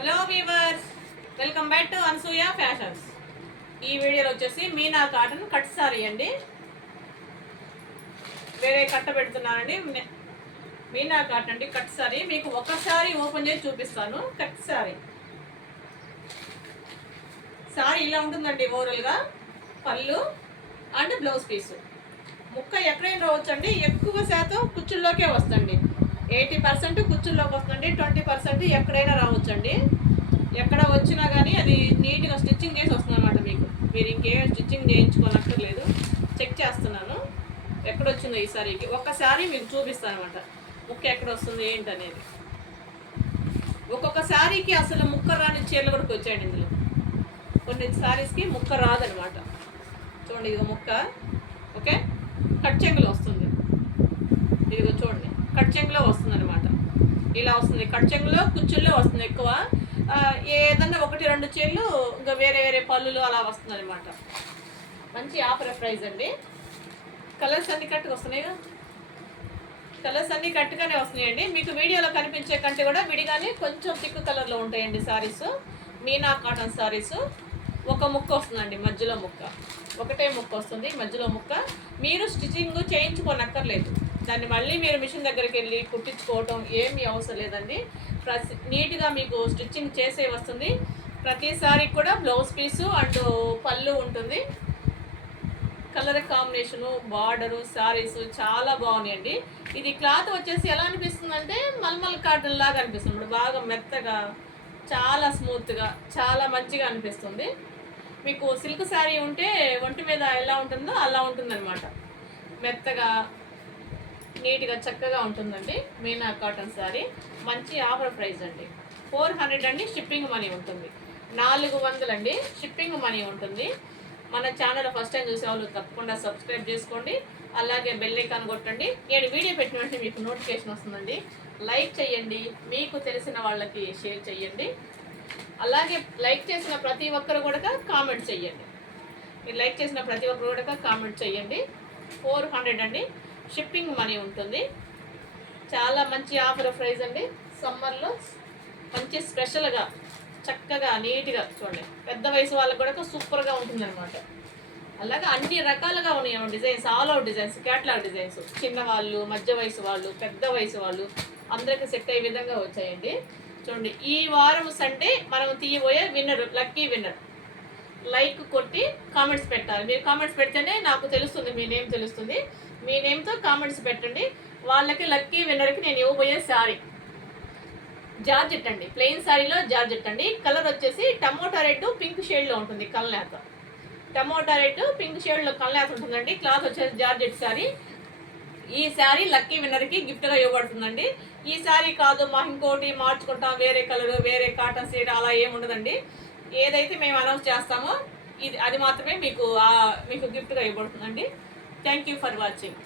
Hello weavers, welcome back to Anasuya fashions. ఈ వీడియోలో వచ్చేసి మీనా కాటన్ కట్ సారీ అండి. వేరే కట్ట పెడుతున్నానండి. మీనా కాటన్ అండి కట్ సారీ. మీకు ఒకసారి ఓపెన్ చేసి చూపిస్తాను. కట్ సారీ సారీ ఇలా ఉంటుందండి. ఓవరాల్గా పళ్ళు అండ్ బ్లౌజ్ పీసు. ముక్క ఎక్కడైనా రావచ్చండి. ఎక్కువ శాతం కుచ్చుల్లోకే వస్తుంది. 80% కుచ్చుల్లోకి వస్తుంది, 20% ఎక్కడైనా రావచ్చండి. ఎక్కడ వచ్చినా కానీ అది నీట్గా స్టిచ్చింగ్ చేసి వస్తుంది అనమాట. మీరు ఇంకేం స్టిచ్చింగ్ చేయించుకోనక్కర్లేదు. చెక్ చేస్తున్నాను ఎక్కడొచ్చిందో ఈ సారీకి. ఒక్కసారి మీకు చూపిస్తాను అనమాట ముక్క ఎక్కడ వస్తుంది ఏంటనేది. ఒక్కొక్క శారీకి అసలు ముక్క రాని చీరలు కూడా వచ్చాయండి ఇందులో. కొన్ని శారీస్కి ముక్క రాదనమాట. చూడండి, ఇదిగో ముక్క ఓకే కట్ చెంగులో వస్తుంది. ఇదిగో చూడండి, కట్ చెంగులో వస్తుంది అనమాట. ఇలా వస్తుంది, కట్ చెంగులో కుచ్చుల్లో వస్తుంది ఎక్కువ. ఏదన్నా 1-2 చీరలు ఇంకా వేరే వేరే పళ్ళులు అలా వస్తుంది అనమాట. మంచి ఆఫర్ ప్రైస్ అండి. కలర్స్ అన్ని కట్టుగా వస్తున్నాయిగా, కలర్స్ అన్ని కట్టుగానే వస్తున్నాయండి. మీకు వీడియోలో కనిపించే కంటే కూడా విడిగానే కొంచెం థిక్ కలర్లో ఉంటాయండి సారీస్. మీనా కాటన్ సారీస్. ఒక ముక్క వస్తుందండి, మధ్యలో ముక్క ఒకటే ముక్క వస్తుంది, మధ్యలో ముక్క. మీరు స్టిచ్చింగ్ చేయించుకోనక్కర్లేదు. దాన్ని మళ్ళీ మీరు మిషన్ దగ్గరికి వెళ్ళి కుట్టించుకోవటం ఏమీ అవసరం లేదండి. నీట్గా మీకు స్టిచ్చింగ్ చేసే వస్తుంది. ప్రతిసారి కూడా బ్లౌజ్ పీసు అండ్ పళ్ళు ఉంటుంది. కలర్ కాంబినేషను, బార్డరు, సారీస్ చాలా బాగున్నాయండి. ఇది క్లాత్ వచ్చేసి ఎలా అనిపిస్తుంది అంటే మల్మల్ కాటన్ లాగా అనిపిస్తుంది. ఇప్పుడు బాగా మెత్తగా, చాలా స్మూత్గా, చాలా మంచిగా అనిపిస్తుంది. మీకు సిల్క్ శారీ ఉంటే ఒంటి మీద ఎలా ఉంటుందో అలా ఉంటుందన్నమాట. మెత్తగా, నీట్గా, చక్కగా ఉంటుందండి మీనా కాటన్ శారీ. మంచి ఆఫర్ ప్రైస్ అండి. 400 అండి. షిప్పింగ్ మనీ ఉంటుంది. 400 అండి షిప్పింగ్ మనీ ఉంటుంది. మన ఛానల్ ఫస్ట్ టైం చూసే వాళ్ళు తప్పకుండా సబ్స్క్రైబ్ చేసుకోండి. అలాగే బెల్ ఐకాన్ కొట్టండి. నేను వీడియో పెట్టిన వెంటనే మీకు నోటిఫికేషన్ వస్తుందండి. లైక్ చేయండి, మీకు తెలిసిన వాళ్ళకి షేర్ చేయండి. అలాగే లైక్ చేసిన ప్రతి ఒక్కరు కూడా కామెంట్ చేయండి. మీరు లైక్ చేసిన ప్రతి ఒక్కరు కూడా కామెంట్ చేయండి. 400 అండి. షిప్పింగ్ మనీ ఉంటుంది. చాలా మంచి ఆఫర్ ప్రైస్ అండి. సమ్మర్లో మంచి స్పెషల్గా, చక్కగా, నీట్గా చూడండి. పెద్ద వయసు వాళ్ళకి కూడా సూపర్గా ఉంటుందన్నమాట. అలాగే అన్ని రకాలుగా ఉన్నాయి designs, all out designs, catalogue designs. చిన్నవాళ్ళు, మధ్య వయసు వాళ్ళు, పెద్ద వయసు వాళ్ళు అందరికీ సెట్ అయ్యే విధంగా వచ్చాయండి. చూడండి, ఈ వారం సండే మనం తీయబోయే విన్నర్, లక్కీ విన్నర్. లైక్ కొట్టి కామెంట్స్ పెట్టాలి. మీరు కామెంట్స్ పెడితేనే నాకు తెలుస్తుంది, మీ నేమ్ తెలుస్తుంది. మీ నేమ్తో కామెంట్స్ పెట్టండి. వాళ్ళకి లక్కీ విన్నర్కి నేను ఇవ్వబోయే శారీ జార్జెట్ అండి. ప్లెయిన్ శారీలో జార్జెట్ అండి. కలర్ వచ్చేసి టమోటా రెడ్ పింక్ షేడ్లో ఉంటుంది. కల్నేత, టమోటా రెడ్ పింక్ షేడ్లో కల్నేత ఉంటుందండి. క్లాత్ వచ్చేసి జార్జెట్ శారీ. ఈ శారీ లక్కీ విన్నర్కి గిఫ్ట్గా ఇవ్వబడుతుందండి. ఈ శారీ కాదు, మా ఇంకోటి మార్చుకుంటాం, వేరే కలర్, వేరే కాటన్ సీడ్ అలా ఏముండదండి. ఏదైతే మేము అనౌన్స్ చేస్తామో అది మాత్రమే మీకు గిఫ్ట్గా ఇవ్వబడుతుందండి. Thank you for watching.